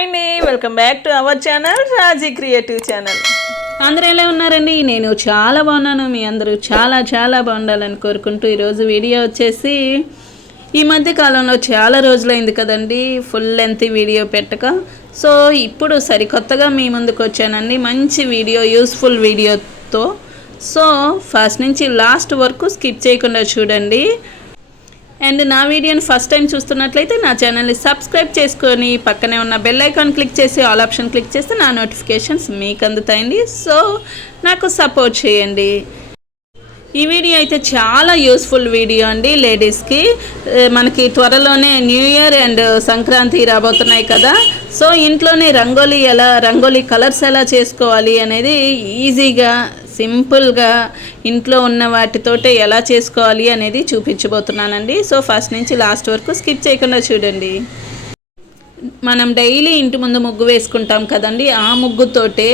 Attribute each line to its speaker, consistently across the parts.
Speaker 1: అండి welcome back to our channel Raji creative channel.
Speaker 2: అందరూ ఎలా ఉన్నారండి? నేను చాలా బాగున్నాను మీ అందరూ చాలా చాలా బాగుండాలని కోరుకుంటూ ఈరోజు వీడియో వచ్చేసి ఈ మధ్య కాలంలో చాలా రోజులైంది కదండి ఫుల్ లెంత్ వీడియో పెట్టక. సో ఇప్పుడు సరికొత్తగా మీ ముందుకు వచ్చానండి మంచి వీడియో యూస్ఫుల్ వీడియోతో. సో ఫస్ట్ నుంచి లాస్ట్ వరకు స్కిప్ చేయకుండా చూడండి. అండ్ నా వీడియోని ఫస్ట్ టైం చూస్తున్నట్లయితే నా ఛానల్ని సబ్స్క్రైబ్ చేసుకొని పక్కనే ఉన్న బెల్ ఐకాన్ క్లిక్ చేసి ఆల్ ఆప్షన్ క్లిక్ చేస్తే నా నోటిఫికేషన్స్ మీకు అందుతాయండి. సో నాకు సపోర్ట్ చేయండి. ఈ వీడియో అయితే చాలా యూస్ఫుల్ వీడియో అండి లేడీస్కి. మనకి త్వరలోనే న్యూ ఇయర్ అండ్ సంక్రాంతి రాబోతున్నాయి కదా. సో ఇంట్లోనే రంగోలీ ఎలా రంగోలీ కలర్స్ ఎలా చేసుకోవాలి అనేది ఈజీగా సింపుల్గా ఇంట్లో ఉన్న వాటితోటే ఎలా చేసుకోవాలి అనేది చూపించబోతున్నానండి. సో ఫస్ట్ నుంచి లాస్ట్ వరకు స్కిప్ చేయకుండా చూడండి. మనం డైలీ ఇంటి ముందు ముగ్గు వేసుకుంటాం కదండి. ఆ ముగ్గుతోటే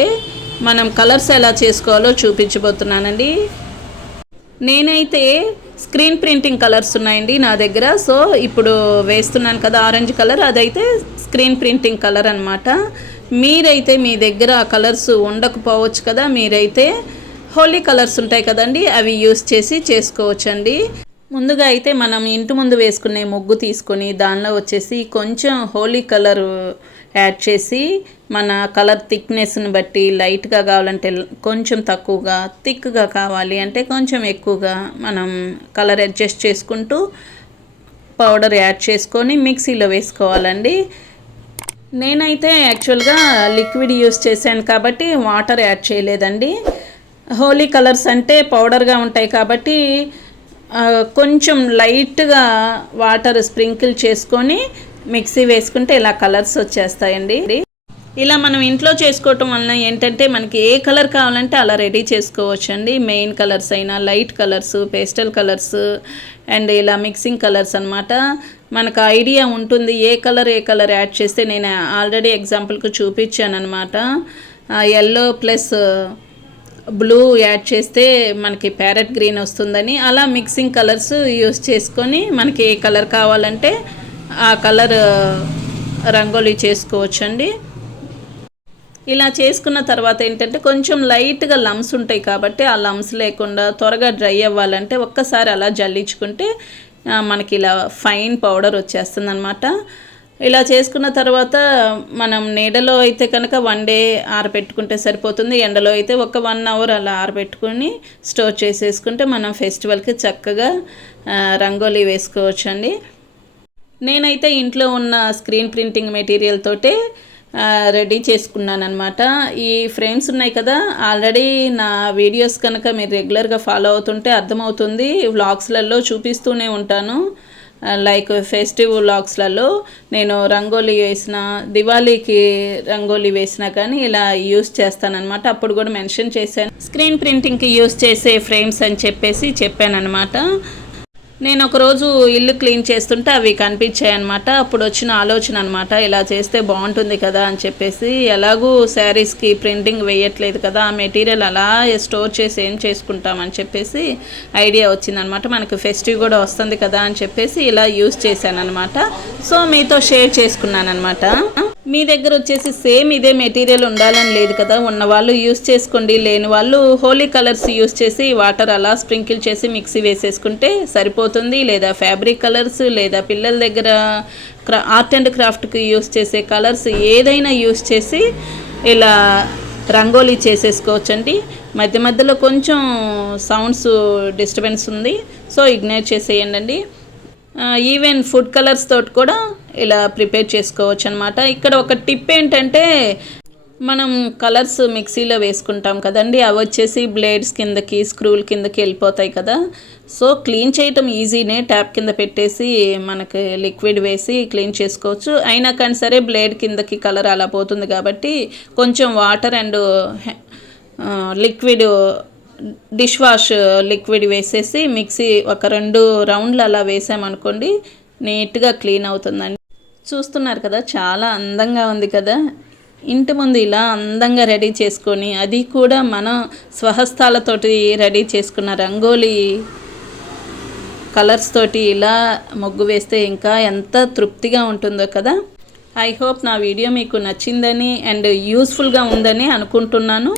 Speaker 2: మనం కలర్స్ ఎలా చేసుకోవాలో చూపించబోతున్నానండి. నేనైతే స్క్రీన్ ప్రింటింగ్ కలర్స్ ఉన్నాయండి నా దగ్గర. సో ఇప్పుడు వేస్తున్నాను కదా ఆరెంజ్ కలర్ అదైతే స్క్రీన్ ప్రింటింగ్ కలర్ అనమాట మీరైతే మీ దగ్గర ఆ కలర్స్ ఉండకపోవచ్చు కదా. మీరైతే హోలీ కలర్స్ ఉంటాయి కదండి అవి యూస్ చేసి చేసుకోవచ్చండి. ముందుగా అయితే మనం ఇంటి ముందు వేసుకునే ముగ్గు తీసుకొని దానిలో వచ్చేసి కొంచెం హోలీ కలర్ యాడ్ చేసి మన కలర్ థిక్నెస్ని బట్టి లైట్గా కావాలంటే కొంచెం తక్కువగా థిక్గా కావాలి అంటే కొంచెం ఎక్కువగా మనం కలర్ అడ్జస్ట్ చేసుకుంటూ పౌడర్ యాడ్ చేసుకొని మిక్సీలో వేసుకోవాలండి. నేనైతే యాక్చువల్గా లిక్విడ్ యూస్ చేశాను కాబట్టి వాటర్ యాడ్ చేయలేదండి. హోలీ కలర్స్ అంటే పౌడర్గా ఉంటాయి కాబట్టి కొంచెం లైట్గా వాటర్ స్ప్రింకిల్ చేసుకొని మిక్సీ వేసుకుంటే ఇలా కలర్స్ వచ్చేస్తాయండి. ఇలా మనం ఇంట్లో చేసుకోవటం వలన ఏంటంటే మనకి ఏ కలర్ కావాలంటే అలా రెడీ చేసుకోవచ్చు అండి మెయిన్ కలర్స్ అయినా light colours pastel colours and ఇలా మిక్సింగ్ కలర్స్ అన్నమాట. మనకు ఐడియా ఉంటుంది ఏ కలర్ ఏ కలర్ యాడ్ చేస్తే నేను ఆల్రెడీ ఎగ్జాంపుల్కి చూపించాను అనమాట ఎల్లో ప్లస్ బ్లూ యాడ్ చేస్తే మనకి ప్యారెట్ గ్రీన్ వస్తుందని. అలా మిక్సింగ్ కలర్స్ యూస్ చేసుకొని మనకి ఏ కలర్ కావాలంటే ఆ కలర్ రంగోలీ చేసుకోవచ్చండి. ఇలా చేసుకున్న తర్వాత ఏంటంటే కొంచెం లైట్గా లమ్స్ ఉంటాయి కాబట్టి ఆ లమ్స్ లేకుండా త్వరగా డ్రై అవ్వాలంటే ఒక్కసారి అలా జల్లించుకుంటే మనకి ఇలా ఫైన్ పౌడర్ వచ్చేస్తుంది అనమాట ఇలా చేసుకున్న తర్వాత మనం నీడలో అయితే కనుక వన్ డే ఆరబెట్టుకుంటే సరిపోతుంది. ఎండలో అయితే ఒక వన్ అవర్ అలా ఆరబెట్టుకొని స్టోర్ చేసేసుకుంటే మనం ఫెస్టివల్కి చక్కగా రంగోలీ వేసుకోవచ్చండి. నేనైతే ఇంట్లో ఉన్న స్క్రీన్ ప్రింటింగ్ మెటీరియల్ తోటే రెడీ చేసుకున్నాను అనమాట ఈ ఫ్రేమ్స్ ఉన్నాయి కదా ఆల్రెడీ నా వీడియోస్ కనుక మీరు రెగ్యులర్గా ఫాలో అవుతుంటే అర్థమవుతుంది. వ్లాగ్స్లలో చూపిస్తూనే ఉంటాను. లైక్ ఫెస్టివ్ వ్లాగ్స్లలో నేను రంగోలీ వేసిన దివాళీకి రంగోలీ వేసినా కానీ ఇలా యూస్ చేస్తానన్నమాట. అప్పుడు కూడా మెన్షన్ చేశాను. స్క్రీన్ ప్రింటింగ్కి యూస్ చేసే ఫ్రేమ్స్ అని చెప్పేసి చెప్పాను అనమాట నేను ఒకరోజు ఇల్లు క్లీన్ చేస్తుంటే అవి కనిపించాయి అనమాట అప్పుడు వచ్చిన ఆలోచన అనమాట ఇలా చేస్తే బాగుంటుంది కదా అని చెప్పేసి ఎలాగూ శారీస్కి ప్రింటింగ్ వేయట్లేదు కదా ఆ మెటీరియల్ అలా స్టోర్ చేసి ఏం చేసుకుంటామని చెప్పేసి ఐడియా వచ్చిందనమాట మనకు ఫెస్టివ్ కూడా వస్తుంది కదా అని చెప్పేసి ఇలా యూస్ చేశాను అనమాట సో మీతో షేర్ చేసుకున్నాను అనమాట మీ దగ్గర వచ్చేసి సేమ్ ఇదే మెటీరియల్ ఉండాలని లేదు కదా. ఉన్న వాళ్ళు యూస్ చేసుకోండి. లేని వాళ్ళు హోలీ కలర్స్ యూస్ చేసి వాటర్ అలా స్ప్రింకిల్ చేసి మిక్సీ వేసేసుకుంటే సరిపోతుంది. లేదా ఫ్యాబ్రిక్ కలర్స్ లేదా పిల్లల దగ్గర క్రా ఆర్ట్ అండ్ క్రాఫ్ట్కి యూస్ చేసే కలర్స్ ఏదైనా యూస్ చేసి ఇలా రంగోలీ చేసేసుకోవచ్చండి. మధ్య మధ్యలో కొంచెం సౌండ్స్ డిస్టర్బెన్స్ ఉంది. సో ఇగ్నోర్ చేసేయండి ఈవెన్ ఫుడ్ కలర్స్ తోటి కూడా ఇలా ప్రిపేర్ చేసుకోవచ్చు అనమాట ఇక్కడ ఒక టిప్ ఏంటంటే మనం కలర్స్ మిక్సీలో వేసుకుంటాం కదండి. అవి వచ్చేసి బ్లేడ్స్ కిందకి స్క్రూల్ కిందకి వెళ్ళిపోతాయి కదా. సో క్లీన్ చేయటం ఈజీనే. ట్యాప్ కింద పెట్టేసి మనకి లిక్విడ్ వేసి క్లీన్ చేసుకోవచ్చు. అయినా కానీ సరే బ్లేడ్ కిందకి కలర్ అలా పోతుంది కాబట్టి కొంచెం water and liquid dish wash liquid వేసేసి మిక్సీ ఒక రెండు రౌండ్లు అలా వేసామనుకోండి నీట్గా క్లీన్ అవుతుందండి. చూస్తున్నారు కదా చాలా అందంగా ఉంది కదా. ఇంటి ముందు ఇలా అందంగా రెడీ చేసుకొని అది కూడా మన స్వహస్తాలతోటి రెడీ చేసుకున్న రంగోలీ కలర్స్ తోటి ఇలా ముగ్గు వేస్తే ఇంకా ఎంత తృప్తిగా ఉంటుందో కదా. ఐ హోప్ నా వీడియో మీకు నచ్చిందని అండ్ యూస్ఫుల్గా ఉందని అనుకుంటున్నాను.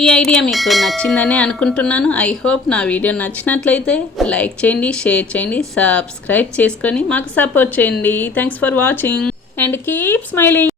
Speaker 2: ఈ ఐడియా మీకు నచ్చిందనే అనుకుంటున్నాను. ఐ హోప్ నా వీడియో నచ్చినట్లయితే లైక్ చేయండి షేర్ చేయండి సబ్స్క్రైబ్ చేసుకొని మాకు సపోర్ట్ చేయండి. Thanks for watching and keep smiling